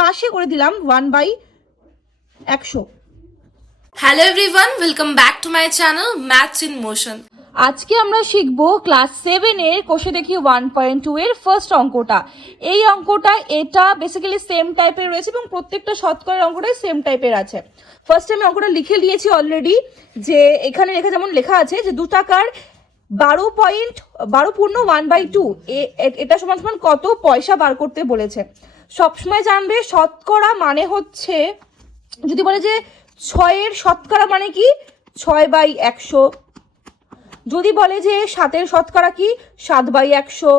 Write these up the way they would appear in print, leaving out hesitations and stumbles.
পাশে করে দিলাম 1/100। Hello everyone, welcome back to my channel Maths in Motion. আজকে আমরা শিখবো ক্লাস 7 এর কোষে দেখি 1.2 এর ফার্স্ট অঙ্কটা। এই অঙ্কটা এটা বেসিক্যালি সেম টাইপের রয়েছে এবং প্রত্যেকটা শতকরার অঙ্কটাই সেম টাইপের আছে। ফার্স্টে আমি অঙ্কটা লিখে নিয়েছি অলরেডি, যে এখানে লেখা যেমন লেখা আছে যে 2 টাকার 12 পূর্ণ 1/2 এটা সমান সমান কত পয়সা বার করতে বলেছে। সবসময় জানবে শতকরা মানে হচ্ছে, যদি বলে যে 6-এর শতকরা মানে কি 6/100, যদি বলে যে 7-এর শতকরা কি 7/100,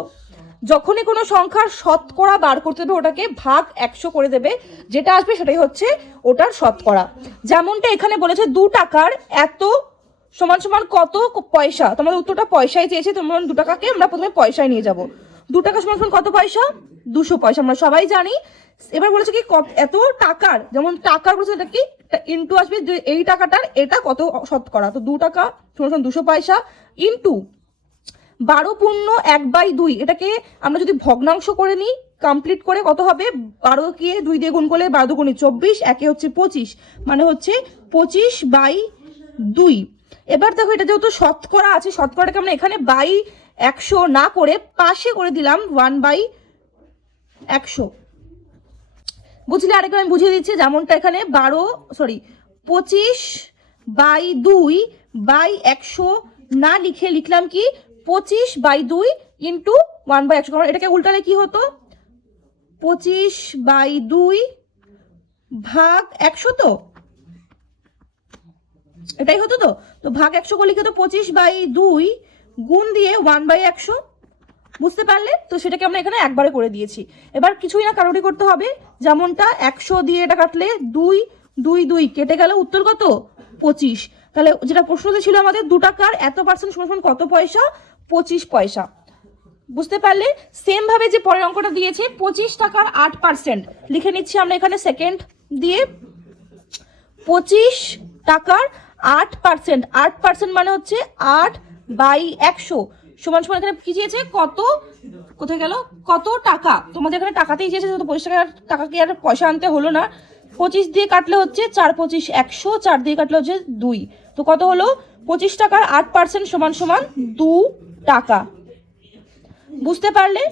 যখনই কোনো সংখ্যার শতকরা বার করতে দেবে ওটাকে ভাগ 100 করে দেবে, যেটা আসবে সেটাই হচ্ছে ওটার শতকরা। যেমনটা এখানে বলেছে 2 টাকার এত সমান সমান কত পয়সা, তোমাদের উত্তরটা পয়সায় চেয়েছে, তোমরা 2 টাকাকে আমরা প্রথমে পয়সায় নিয়ে যাব। 2 টাকা সমান সমান কত পয়সা, 200 পয়সা, আমরা সবাই জানি। এবার বলেছে কি এত টাকার, যেমন টাকার বলেছে এটা কি ইন্টু আসবে, এই টাকাটার এটা কত শতকরা, তো 2 টাকা সমান সমান 200 পয়সা ইন্টু 12 পূর্ণ 1/2, এটাকে আমরা যদি ভগ্নাংশ করে নিই কমপ্লিট করে কত হবে, 12কে 2 দিয়ে গুণ করলে 12 দুগুণে 24, একে হচ্ছে 25, মানে হচ্ছে 25/2। এবার দেখো এটা যেহেতু শতকরা আছে, শতকরাটাকে আমরা এখানে 100 না করে পাশে করে দিলাম 1/100। বুঝলে? আরেকবার আমি বুঝিয়ে দিচ্ছি, যেমনটা এখানে 25/2/100 না লিখে লিখলাম কি 25/2 ইন্টু 1/100, কারণ এটাকে উল্টালে কি হতো 25/2 ভাগ 100, তো এটাই হতো। তো ভাগ 100 করলে কি হতো 25/2 গুণ দিয়ে 1/100, বুঝতে পারলে? তো সেটাকে আমরা এখানে একবারে করে দিয়েছি। এবার কিছুই না, কারোরই করতে হবে। যেমনটা 100 দিয়ে এটা কাটলে 2 কেটে গেল, উত্তর কত 25। তাহলে যেটা প্রশ্নতে ছিল আমাদের 2 টাকার এত পার্সেন্ট সমান কত পয়সা, 25 পয়সা। বুঝতে পারলে? সেম ভাবে যে পরের অঙ্কটা দিয়েছে 25 টাকার 8% লিখে নিচ্ছি আমরা এখানে সেকেন্ড দিয়ে। 25 টাকার 8%, 8% মানে হচ্ছে 8/100 সমান সমান এখানে কি চেয়েছে, কত, কোথায় গেল, কত টাকা। তোমাদের এখানে টাকাতেই চেয়েছে, যেহেতু 25 টাকা কি আর পয়সা আনতে হলো না। 25 দিয়ে কাটলে হচ্ছে 4×25 100, 4 দিয়ে কাটলে হচ্ছে 2, তো কত হলো 25 টাকার 8% সমান সমান 2 টাকা। বুঝতে পারলে?